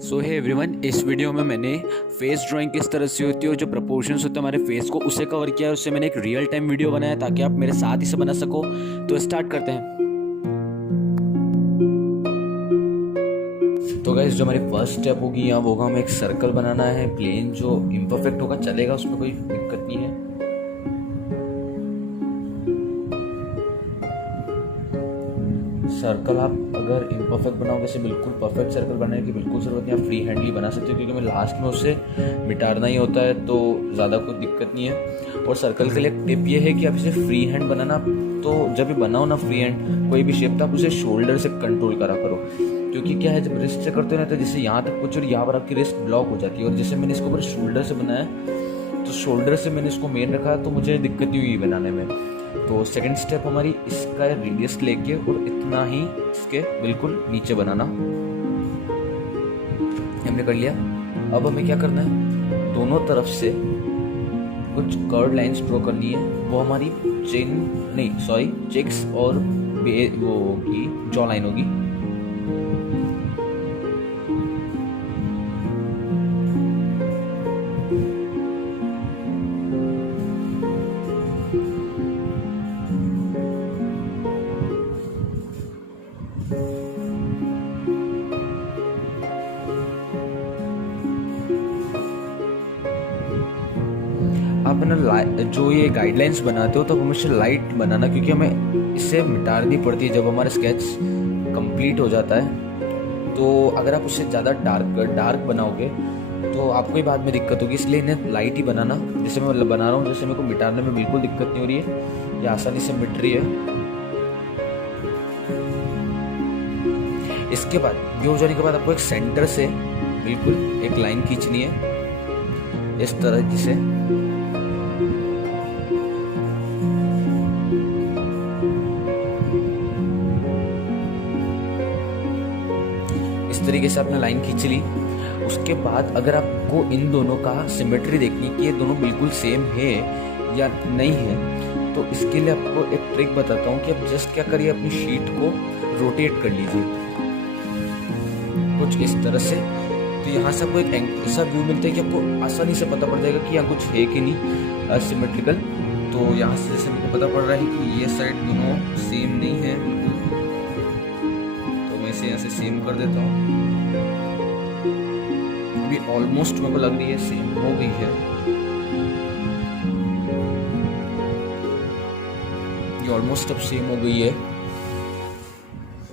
सो hey everyone, इस video में मैंने फेस ड्राइंग किस तरह से होती है और जो प्रपोर्शंस होते हैं हमारे फेस को उसे कवर किया है। उससे मैंने एक रियल टाइम वीडियो बनाया ताकि आप मेरे साथ इसे बना सको। तो स्टार्ट करते हैं। तो गाइस, जो हमारी फर्स्ट स्टेप होगी यहाँ वो होगा हमें एक सर्कल बनाना है। प्लेन जो इम्परफेक्ट होगा चलेगा, उसमें कोई दिक्कत नहीं है। सर्कल आप अगर इम्परफेक्ट बनाओगे से बिल्कुल परफेक्ट सर्कल बनाने की बिल्कुल ज़रूरत नहीं, आप फ्री हैंडली बना सकते हो क्योंकि मैं लास्ट में उससे मिटाना ही होता है, तो ज़्यादा कोई दिक्कत नहीं है। और सर्कल के लिए एक टिप ये है कि आप इसे फ्री हैंड बनाना, तो जब भी बनाओ ना फ्री हैंड कोई भी शेप, तो आप उसे शोल्डर से कंट्रोल करा करो। क्योंकि क्या है, जब रिस्ट से करते हो ना तो जैसे यहाँ तक कुछ और यहाँ पर आपकी रिस्ट ब्लॉक हो जाती है। और जैसे मैंने इसको ऊपर शोल्डर से बनाया, तो शोल्डर से मैंने इसको मेन रखा, तो मुझे दिक्कत नहीं हुई बनाने में। तो सेकंड स्टेप हमारी इसका रेडियस लेके और इतना ही इसके बिल्कुल नीचे बनाना हमने कर लिया। अब हमें क्या करना है, दोनों तरफ से कुछ कर्व लाइंस ड्रॉ करनी है। वो हमारी चेक्स और वो होगी जॉ लाइन होगी। आप है ना जो ये गाइडलाइंस बनाते हो तो हमेशा लाइट बनाना, क्योंकि हमें इससे मिटानी पड़ती है जब हमारा स्केच कंप्लीट हो जाता है। तो अगर आप उससे ज़्यादा डार्क बनाओगे तो आपको ही बाद में दिक्कत होगी, इसलिए इन्हें लाइट ही बनाना। जैसे मैं बना रहा हूँ, जैसे मेरे को मिटाने में बिल्कुल दिक्कत नहीं हो रही है, ये आसानी से मिट रही है। इसके बाद ये हो जाने के बाद आपको एक सेंटर से बिल्कुल एक लाइन खींचनी है इस तरह से। इस तरीके से आपने लाइन खींच ली। उसके बाद अगर आपको इन दोनों का सिमेट्री देखनी कि ये दोनों बिल्कुल सेम है या नहीं है, तो इसके लिए आपको एक ट्रिक बताता हूँ कि आप जस्ट क्या करिए, अपनी शीट को रोटेट कर लीजिए कुछ इस तरह से। तो यहाँ से आपको एक ऐसा व्यू मिलता है कि आपको आसानी से पता पड़ जाएगा कि यहाँ कुछ है कि नहीं सिमेट्रिकल। तो यहाँ से जैसे मेरे को पता पड़ रहा है कि ये साइड दोनों सेम नहीं है बिल्कुल, तो मैं इसे यहाँ से सेम कर देता हूँ। अभी ऑलमोस्ट मेरे को लग रही है सेम हो गई है। ये ऑलमोस्ट अब सेम हो गई है।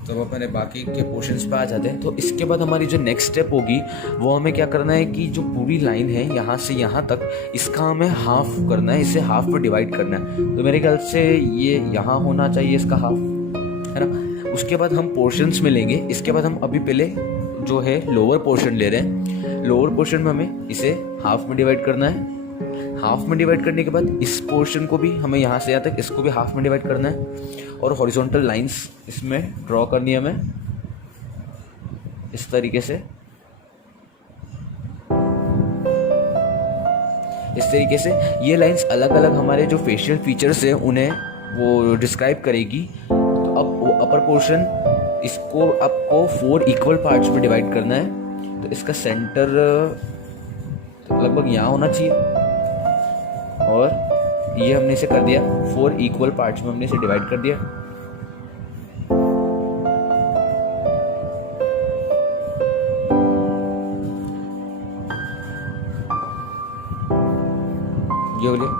तो अब अपने बाकी के पोर्शंस पे आ जाते हैं। तो इसके बाद हमारी जो नेक्स्ट स्टेप होगी वो हमें क्या करना है कि जो पूरी लाइन है यहाँ से यहाँ तक, इसका हमें हाफ करना है, इसे हाफ में डिवाइड करना है। तो मेरे ख्याल से ये यहाँ होना चाहिए इसका हाफ, है ना। उसके बाद हम पोर्शंस में लेंगे। इसके बाद हम अभी पहले जो है लोअर पोर्शन ले रहे हैं। लोअर पोर्शन में हमें इसे हाफ में डिवाइड करना है। हाफ में डिवाइड करने के बाद इस पोर्शन को भी हमें यहाँ से यहाँ तक इसको भी हाफ में डिवाइड करना है और हॉरिजॉन्टल लाइंस इसमें ड्रॉ करनी है हमें इस तरीके से। इस तरीके से ये लाइंस अलग अलग हमारे जो फेशियल फीचर्स है उन्हें वो डिस्क्राइब करेगी। तो अब वो अपर पोर्शन, इसको आपको 4 इक्वल पार्ट्स में डिवाइड करना है। तो इसका सेंटर लगभग यहाँ होना चाहिए और ये हमने इसे कर दिया 4 इक्वल पार्ट्स में, हमने इसे डिवाइड कर दिया। ये हो गया।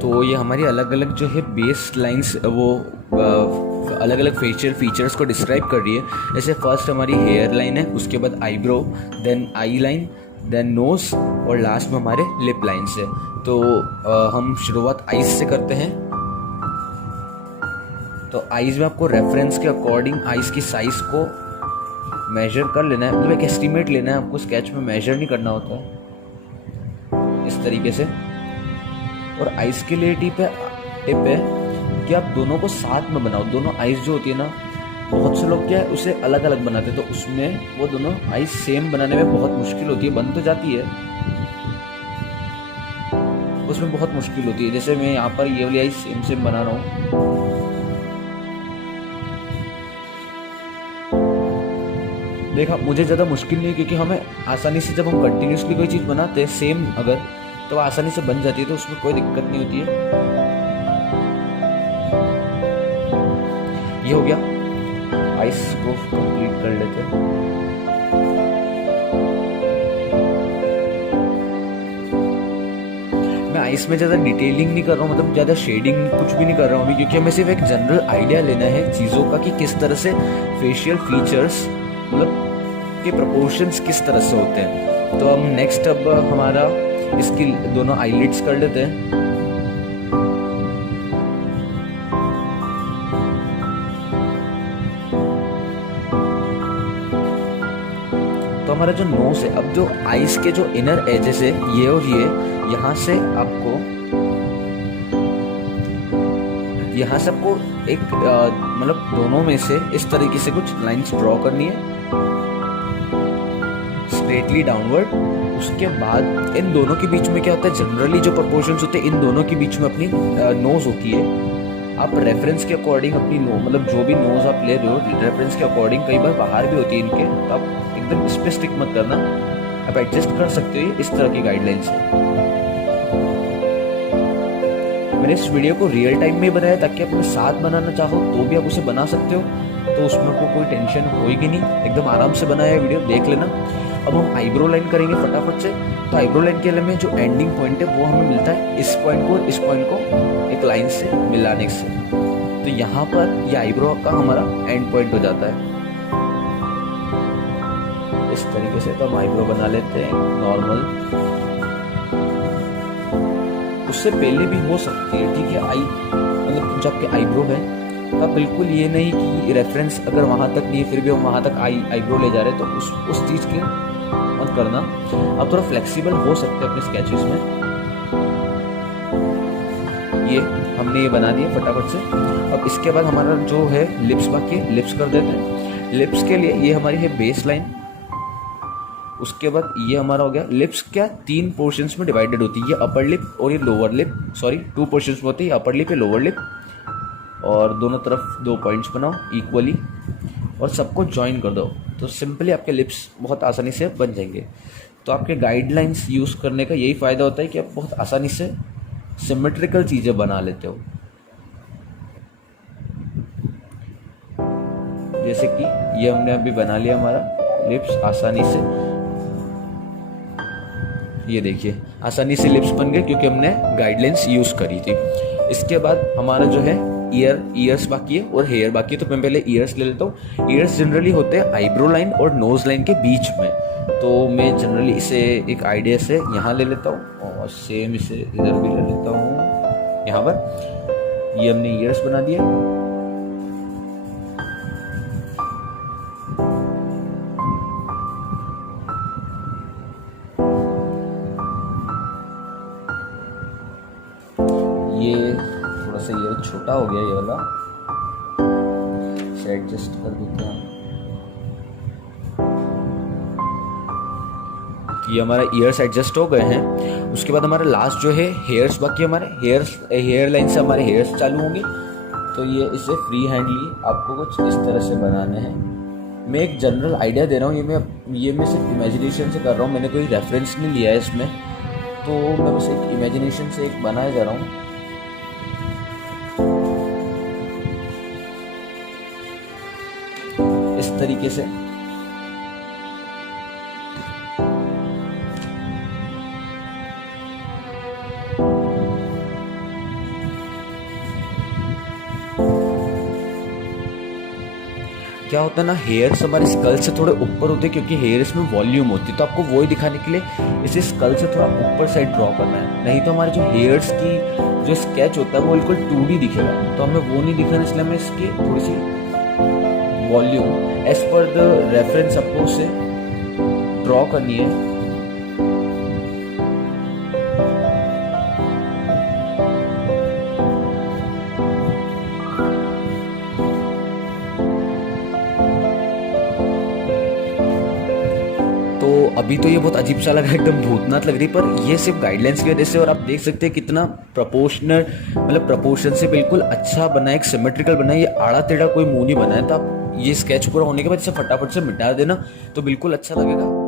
तो ये हमारी अलग अलग जो है बेस लाइंस वो अलग अलग फेशियल फीचर्स को डिस्क्राइब कर रही है। जैसे फर्स्ट हमारी हेयर लाइन है, उसके बाद eyebrow, then eye line, then nose और लास्ट में हमारे लिप लाइन्स है। तो हम शुरुआत आईज से करते हैं। तो आईज में आपको रेफरेंस के अकॉर्डिंग आईज की साइज को मेजर कर लेना है, मतलब एक एस्टीमेट लेना है आपको, स्केच में मेजर नहीं करना होता है इस तरीके से। और आईज के लिए टिप है कि आप दोनों को साथ में बनाओ। दोनों आईज जो होती है ना, बहुत से लोग क्या है उसे अलग अलग बनाते हैं, तो उसमें वो दोनों आईज सेम बनाने में बहुत मुश्किल होती है। बन तो जाती है, उसमें बहुत मुश्किल होती है। जैसे मैं यहाँ पर ये वाली आईज सेम सेम बना रहा हूँ, देखा, मुझे ज़्यादा मुश्किल नहीं, क्योंकि हमें आसानी से जब हम कंटिन्यूसली कोई चीज़ बनाते हैं सेम अगर, तो आसानी से बन जाती है, तो उसमें कोई दिक्कत नहीं होती है। ये हो गया, आइस को कंप्लीट कर लेते हैं। मैं आइस में ज़्यादा डिटेलिंग नहीं कर रहा हूँ, मतलब ज़्यादा शेडिंग कुछ भी नहीं कर रहा हूँ अभी, क्योंकि हमें सिर्फ एक जनरल आइडिया लेना है चीज़ों का कि किस तरह से फेशियल फीचर्स, मतलब के प्रोपोर्शंस किस तरह से होते हैं। तो हम नेक्स्ट अब हमारा इसकी दोनों आईलिड्स कर लेते हैं। तो हमारा जो नोज है, अब जो आईज के जो इनर एजेस है ये और ये, यहाँ से आपको एक मतलब दोनों में से इस तरीके से कुछ लाइंस ड्रॉ करनी है स्ट्रेटली डाउनवर्ड। उसके बाद इन दोनों के बीच में क्या होता है, जनरली जो प्रोपोर्शंस होते हैं इन दोनों के बीच में अपनी नोज होती है। आप रेफरेंस के अकॉर्डिंग अपनी मतलब जो भी नोज आप ले रहे हो रेफरेंस के अकॉर्डिंग, कई बार बाहर भी होती है इनके, तो आप एकदम इस पे स्टिक मत करना, आप एडजस्ट कर सकते हो इस तरह की गाइडलाइंस है। मैंने इस वीडियो को रियल टाइम में बनाया ताकि अपने साथ बनाना चाहो तो भी आप उसे बना सकते हो, तो उसमें को कोई टेंशन होगी नहीं, एकदम आराम से बनाया वीडियो, देख लेना। अब हम आईब्रो लाइन करेंगे फटाफट से। तो आईब्रो लाइन के लिए में जो एंडिंग पॉइंट है वो हमें मिलता है इस पॉइंट को एक लाइन से मिलाने से। तो यहाँ पर ये आईब्रो का हमारा एंड पॉइंट हो जाता है इस तरीके से। तो हम आईब्रो बना लेते हैं नॉर्मल, उससे पहले भी हो सकती है, ठीक है। मतलब जो आपके आईब्रो है, तो आप बिल्कुल ये नहीं कि रेफरेंस अगर वहाँ तक नहीं है फिर भी हम वहाँ तक आईब्रो ले जा रहे हैं, तो उस चीज़ के मत करना। आप थोड़ा फ्लेक्सिबल हो सकते हैं अपने स्केचेस में। ये हमने ये बना दिया फटाफट से। अब इसके बाद हमारा जो है लिप्स, बाकी लिप्स कर देते हैं। लिप्स के लिए ये हमारी है बेस लाइन, उसके बाद ये हमारा हो गया लिप्स। क्या 3 पोर्शंस में डिवाइडेड होती है, ये अपर लिप और ये लोअर लिप, सॉरी 2 पोर्शंस में होती है, अपर लिप या लोअर लिप, और दोनों तरफ 2 पॉइंट्स बनाओ इक्वली और सबको ज्वाइन कर दो, तो सिंपली आपके लिप्स बहुत आसानी से बन जाएंगे। तो आपके गाइडलाइंस यूज़ करने का यही फ़ायदा होता है कि आप बहुत आसानी से सिमेट्रिकल चीज़ें बना लेते हो। जैसे कि ये हमने अभी बना लिया हमारा लिप्स आसानी से, ये देखिए आसानी से लिप्स बन गए क्योंकि हमने गाइडलाइंस यूज़ करी थी। इसके बाद हमारा जो है ईयर्स बाकी है और हेयर बाकी है। तो मैं पहले ईयर्स ले लेता हूँ। ईयर्स जनरली होते हैं आईब्रो लाइन और नोज लाइन के बीच में, तो मैं जनरली इसे एक आइडिया से यहाँ ले लेता हूँ और सेम इसे इधर भी ले लेता हूँ यहाँ पर। ये हमने ईयर्स बना दिया। ये थोड़ा सा ये छोटा हो गया, ये वाला इसे एडजस्ट कर देते हैं। ये हमारा ईयर्स एडजस्ट हो गए हैं। उसके बाद हमारा लास्ट जो है हेयर्स बाकी, हमारे हेयर लाइन से हमारे हेयर्स चालू होंगे। तो ये इसे फ्री हैंडली आपको कुछ इस तरह से बनाने हैं। मैं एक जनरल आइडिया दे रहा हूँ, ये मैं सिर्फ इमेजिनेशन से कर रहा हूँ, मैंने कोई रेफरेंस नहीं लिया है इसमें, तो मैं बस एक इमेजिनेशन से एक बनाया जा रहा हूँ। इस तरीके से क्या होता है ना, हेयर्स हमारे स्कल से थोड़े ऊपर होते हैं क्योंकि हेयर्स में वॉल्यूम होती है, तो आपको वही दिखाने के लिए इसे स्कल से थोड़ा ऊपर साइड ड्रॉ करना है। नहीं तो हमारे जो हेयर्स की जो स्केच होता है वो बिल्कुल 2D दिखेगा, तो हमें वो नहीं दिखाना, इसलिए हमें इसकी थोड़ी सी volume as per the reference आपको उसे ड्रॉ करनी है। तो अभी तो ये बहुत अजीब सा लगा, एकदम भूतनाथ लग रही, पर ये सिर्फ गाइडलाइंस की वजह से। और आप देख सकते हैं कितना प्रोपोर्शनल, मतलब प्रोपोर्शन से बिल्कुल अच्छा बना है, एक सिमेट्रिकल बना है, ये आड़ा टेढ़ा कोई मुंह नहीं बना है। तो आप ये स्केच पूरा होने के बाद इसे फटाफट से मिटा देना तो बिल्कुल अच्छा लगेगा।